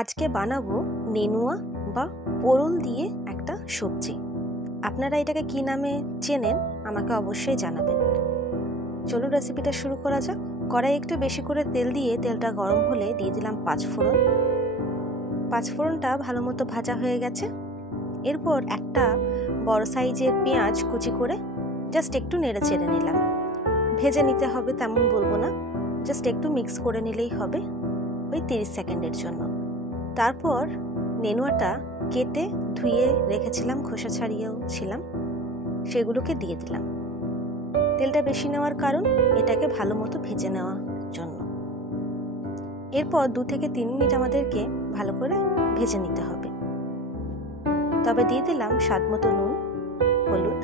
আজকে বানাবো নেনুয়া বা পোড়ল দিয়ে একটা সবজি। আপনারা এটাকে কি নামে চেনেন আমাকে অবশ্যই জানাবেন। চলুন রেসিপিটা শুরু করা যাক। কড়াই একটু বেশি করে তেল দিয়ে তেলটা গরম হলে দিয়ে দিলাম পাঁচফোড়ন। পাঁচফোড়নটা ভালো মতো ভাজা হয়ে গেছে। এরপর একটা বড় সাইজের পেঁয়াজ কুচি করে জাস্ট একটু নেড়ে চেড়ে নিলাম। ভেজে নিতে হবে তেমন বলবো না, জাস্ট একটু মিক্স করে নিলেই হবে ওই 30 সেকেন্ডের জন্য। তারপর নেনুয়াটা কেটে ধুয়ে রেখেছিলাম, খোসা ছাড়িয়েও ছিলাম, সেগুলোকে দিয়ে দিলাম। তেলটা বেশি নেওয়ার কারণ এটাকে ভালো মতো ভেজে নেওয়ার জন্য। এরপর 2 থেকে 3 মিনিট আমাদেরকে ভালো করে ভেজে নিতে হবে। তবে দিয়ে দিলাম স্বাদ মতো নুন, হলুদ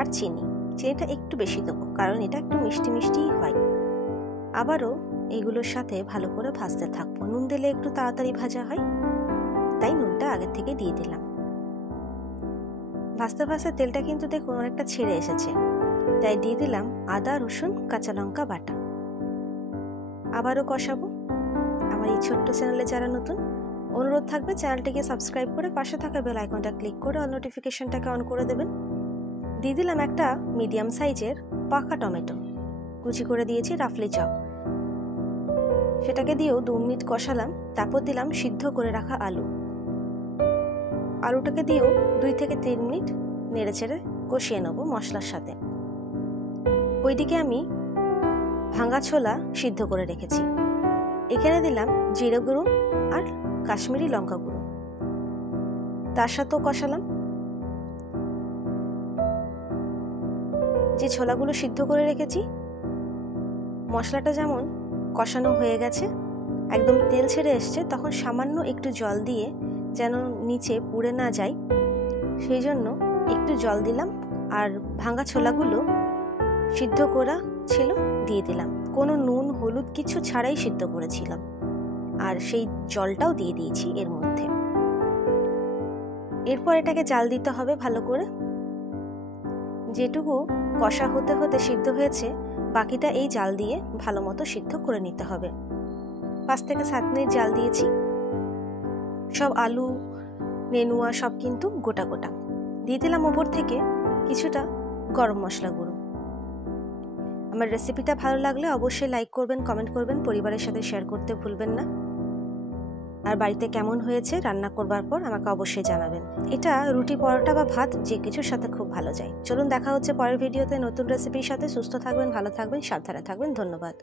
আর চিনিটা একটু বেশি দেবো কারণ এটা একটু মিষ্টি মিষ্টিই হয়। আবারও এইগুলোর সাথে ভালো করে ভাজতে থাকবো। নুন দিলে একটু তাড়াতাড়ি ভাজা হয়, তাই নুনটা আগে থেকে দিয়ে দিলাম। ভাজতে ভাজতে তেলটা কিন্তু দেখুন অনেকটা ছেড়ে এসেছে, তাই দিয়ে দিলাম আদা, রসুন, কাঁচা লঙ্কা বাটা। আবারও কষাবো। আমার এই ছোট্ট চ্যানেলে যারা নতুন, অনুরোধ থাকবে চ্যানেলটিকে সাবস্ক্রাইব করে পাশে থাকা বেল আইকনটা ক্লিক করে অল নোটিফিকেশনটাকে অন করে দেবেন। দিয়ে দিলাম একটা মিডিয়াম সাইজের পাকা টমেটো, কুচি করে দিয়েছি, রাফলি চপ। সেটাকে দিয়েও 2 মিনিট কষালাম। তারপর দিলাম সিদ্ধ করে রাখা আলুটাকে দিয়েও 2 থেকে 3 মিনিট নেড়ে চেড়ে কষিয়ে নেবো মশলার সাথে। ওইদিকে আমি ভাঙা ছোলা সিদ্ধ করে রেখেছি। এখানে দিলাম জিরে গুঁড়ো আর কাশ্মীরি লঙ্কা গুঁড়ো, তার সাথেও কষালাম। যে ছোলাগুলো সিদ্ধ করে রেখেছি, মশলাটা যেমন কষানো হয়ে গেছে, একদম তেল ছেড়ে এসছে, তখন সামান্য একটু জল দিয়ে যেন নিচে পুড়ে না যায় সেই জন্য একটু জল দিলাম। আর ভাঙা ছোলাগুলো সিদ্ধ করা ছিল দিয়ে দিলাম। কোনো নুন হলুদ কিছু ছাড়াই সিদ্ধ করেছিলাম, আর সেই জলটাও দিয়ে দিয়েছি এর মধ্যে। এরপর এটাকে জাল দিতে হবে ভালো করে। যেটুকু কষা হতে হতে সিদ্ধ হয়েছে, বাকিটা এই জাল দিয়ে ভালো মতো সিদ্ধ করে নিতে হবে। 5 থেকে 7 মিনিট জাল দিয়েছি। সব আলু, নেনুয়া সব কিন্তু গোটা গোটা। দিয়ে দিলাম ওপর থেকে কিছুটা গরম মশলা গুঁড়ো। আমার রেসিপিটা ভালো লাগলে অবশ্যই লাইক করবেন, কমেন্ট করবেন, পরিবারের সাথে শেয়ার করতে ভুলবেন না। আর বাড়িতে কেমন হয়েছে রান্না করবার পর আমাকে অবশ্যই জানাবেন। এটা রুটি, পরোটা বা ভাত যে কিছুর সাথে খুব ভালো যায়। চলুন দেখা হচ্ছে পরের ভিডিওতে নতুন রেসিপির সাথে। সুস্থ থাকবেন, ভালো থাকবেন, সাবধানে থাকবেন। ধন্যবাদ।